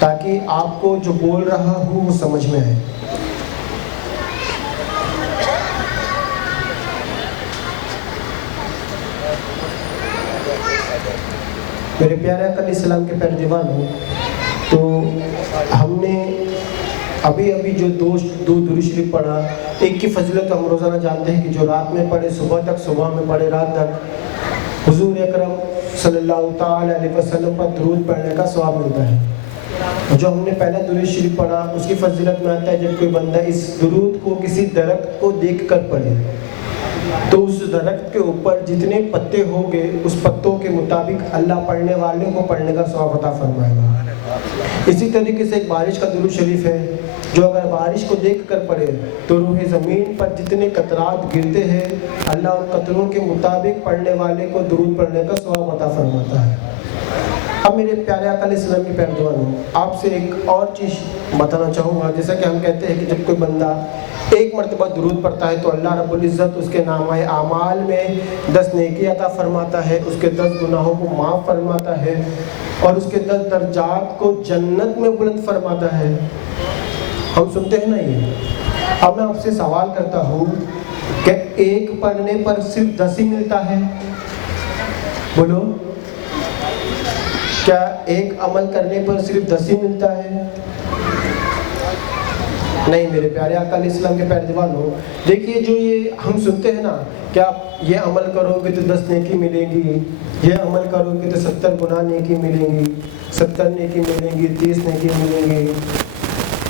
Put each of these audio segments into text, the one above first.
تاکہ آپ کو جو بول رہا ہوں وہ سمجھ میں آئے۔ میرے پیارے آقا علیہ السلام کے پیارے دیوانوں، تو ہم نے ابھی جو دو درود شریف پڑھا، ایک کی فضیلت ہم روزانہ جانتے ہیں کہ جو رات میں پڑھے صبح تک، صبح میں پڑھے رات تک، حضور اکرم صلی اللہ تعالی علیہ وسلم پر درود پڑھنے کا ثواب ملتا ہے۔ جو ہم نے پہلا درود شریف پڑھا اس کی فضیلت میں آتا ہے جب کوئی بندہ اس درود کو کسی درخت کو دیکھ کر پڑھے تو اس درخت کے اوپر جتنے پتے ہوں گے اس پتوں کے مطابق اللہ پڑھنے والے کو پڑھنے کا ثواب عطا فرمائے گا۔ اسی طریقے سے ایک بارش کا درود شریف ہے جو اگر بارش کو دیکھ کر پڑھے تو روح زمین پر جتنے قطرات گرتے ہیں اللہ ان قطروں کے مطابق پڑھنے والے کو درود پڑھنے کا ثواب عطا فرماتا ہے۔ اب میرے پیارے آقا علیہ السلام کے پیارے دیوانوں، آپ سے ایک اور چیز بتانا چاہوں گا۔ جیسا کہ ہم کہتے ہیں کہ جب کوئی بندہ ایک مرتبہ درود پڑھتا ہے تو اللہ رب العزت اس کے نامہ اعمال میں 10 نیکی عطا فرماتا ہے، اس کے 10 گناہوں کو معاف فرماتا ہے اور اس کے 10 درجات کو جنت میں بلند فرماتا ہے۔ ہم سنتے ہیں نا یہ۔ اب میں آپ سے سوال کرتا ہوں کہ ایک پڑھنے پر صرف 10 ہی ملتا ہے؟ بولو، کیا ایک عمل کرنے پر صرف 10 ہی ملتا ہے؟ نہیں میرے پیارے آقا علیہ السلام کے پیارے دیوانوں، دیکھیے جو یہ ہم سنتے ہیں نا کہ آپ یہ عمل کرو گے تو 10 نیکی ملے گی، یہ عمل کرو گے تو 70 گناہ نیکی ملیں گی، 70 نیکی ملیں گی، 30 نیکی ملیں گی۔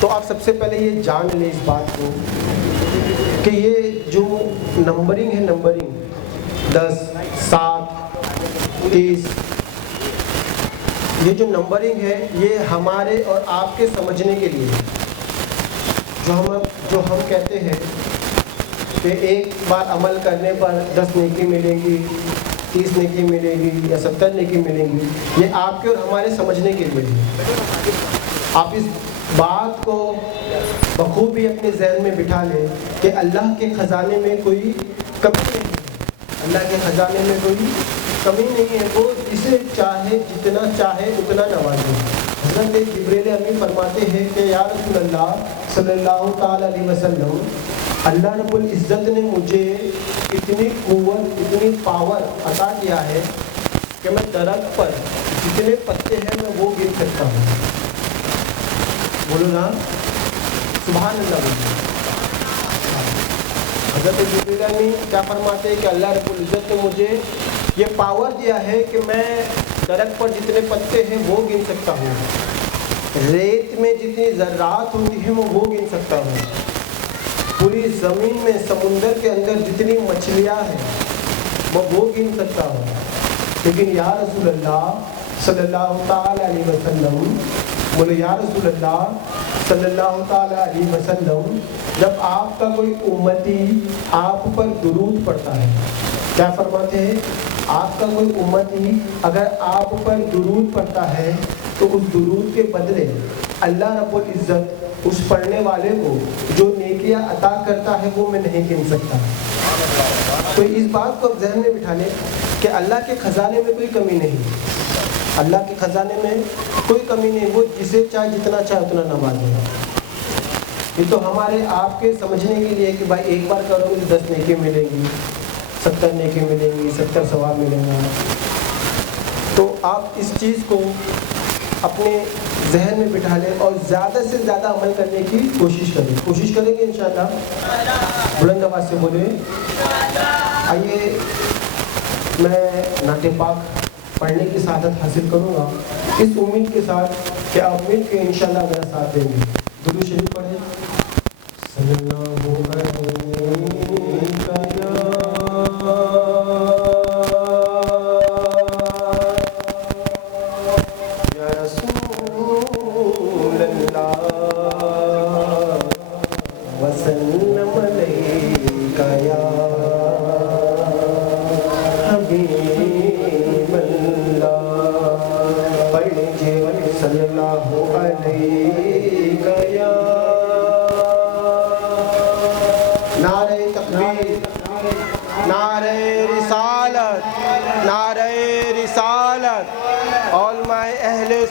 تو آپ سب سے پہلے یہ جان لیں اس بات کو کہ یہ جو نمبرنگ ہے، نمبرنگ 10، 7، 30، یہ جو نمبرنگ ہے یہ ہمارے اور آپ کے سمجھنے کے لیے، جو ہم کہتے ہیں کہ ایک بار عمل کرنے پر 10 نیکی ملیں گی، 30 نیکی ملے گی یا 70 نیکی ملیں گی، یہ آپ کے اور ہمارے سمجھنے کے لیے ہے۔ آپ اس بات کو بخوبی اپنے ذہن میں بٹھا لیں کہ اللہ کے خزانے میں کوئی کمی نہیں ہے، اللہ کے خزانے میں کوئی کمی نہیں ہے، وہ جسے چاہے جتنا چاہے اتنا نوازے۔ حضرت جبریل امین فرماتے ہیں کہ یا رسول اللہ صلی اللہ تعالی علیہ وسلم، اللہ رب العزت نے مجھے اتنی قوت، اتنی پاور عطا کیا ہے کہ میں درخت پر جتنے پتے ہیں میں وہ گن سکتا ہوں۔ بولو نا سبحان اللہ بولو۔ حضرت جبریل امین کیا فرماتے ہیں کہ اللہ رب العزت نے مجھے یہ پاور دیا ہے کہ میں درخت پر جتنے پتے ہیں وہ گن سکتا ہوں، ریت میں جتنی ذرات ہوتی ہیں وہ گن سکتا ہوں، پوری زمین میں سمندر کے اندر جتنی مچھلیاں ہیں وہ گن سکتا ہوں۔ لیکن یا رسول اللہ صلی اللہ تعالی علیہ وسلم، بولے یا رسول اللہ صلی اللہ تعالی علیہ وسلم، جب آپ کا کوئی امتی آپ پر درود پڑھتا ہے، کیا فرماتے ہیں؟ آپ کا کوئی امتی اگر آپ پر درود پڑھتا ہے تو اس درود کے بدلے اللہ رب العزت اس پڑھنے والے کو جو نیکیاں عطا کرتا ہے وہ میں نہیں گن سکتا۔ تو اس بات کو ذہن میں بٹھا لیں کہ اللہ کے خزانے میں کوئی کمی نہیں، اللہ کے خزانے میں کوئی کمی نہیں، وہ جسے چاہے جتنا چاہے اتنا نوازے گا۔ یہ تو ہمارے آپ کے سمجھنے کے لیے کہ بھائی ایک بار کرو گے 10 نیکی ملیں گی، 70 نیکی ملیں گی، 70 ثواب ملیں گا۔ تو آپ اس چیز کو اپنے ذہن میں بٹھا لیں اور زیادہ سے زیادہ عمل کرنے کی کوشش کریں گے انشاءاللہ۔ بلند آواز سے بولیں۔ آئیے میں نعت پاک پڑھنے کی سعادت حاصل کروں گا اس امید کے ساتھ کہ آپ مل کے انشاءاللہ میرا ساتھ دیں گے۔ درود شریف پڑھیں۔ صلی اللہ علیہ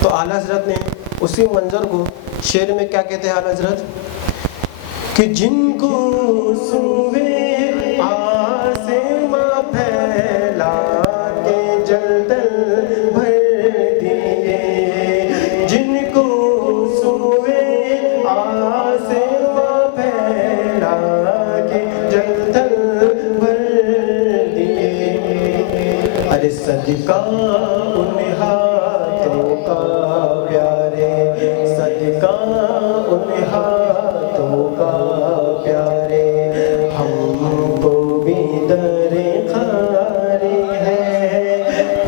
تو اعلیٰ حضرت نے اسی منظر کو شعر میں کیا کہتے ہیں اعلیٰ حضرت کہ جن کو سوئے آسماں پھیلا کے جلدل بھر دیے، جن کو سوئے آسماں پھیلا کے جلدل بھر دیے، ارے صدقہ ان ہاتھوں کا پیارے، صدقہ ان ہاتھوں کا پیارے، ہم کو بھی درخواست ہے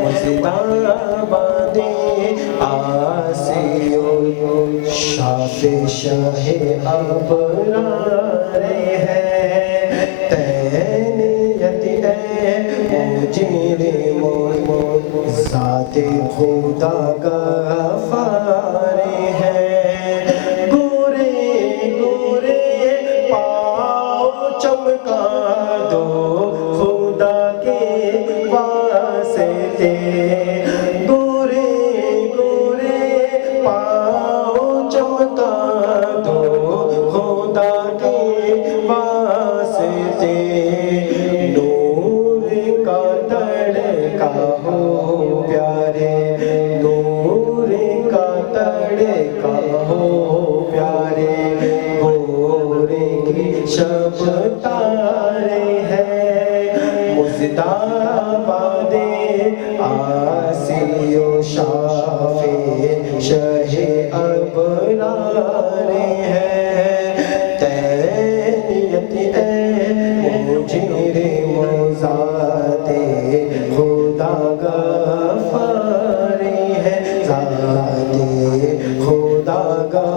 مزدار آباد آسیو شاف شاہ ابرار ہے، تینیت اے مجرم ذات خدا غفار ہے، گورے گورے پاؤں چمکا دو خدا کے واسطے، گورے گورے پاؤں چمکا دو خدا کے واسطے، نور کا تڑکا ہو پیارے، نور کا تڑکا ہو پیارے، بھور کی شب تارے ہیں مزداباد آسیو شاف شہ ابرار ہے، تینیت اے مجرم ذات خدا غفار ہے، ذات خدا غفار